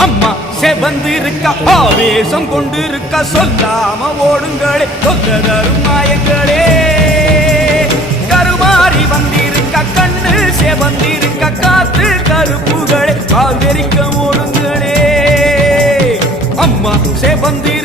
அம்மா செவந்திருக்க ஆவேசம் கொண்டிருக்க சொல்லாம ஓடுங்களே தொந்தரும் மாயங்களே கருமாறி வந்திருக்க கண்ணு செவந்திருக்க காத்து கருப்புகளே கால்வெறிக்க ஓடுங்களே அம்மா செவந்தி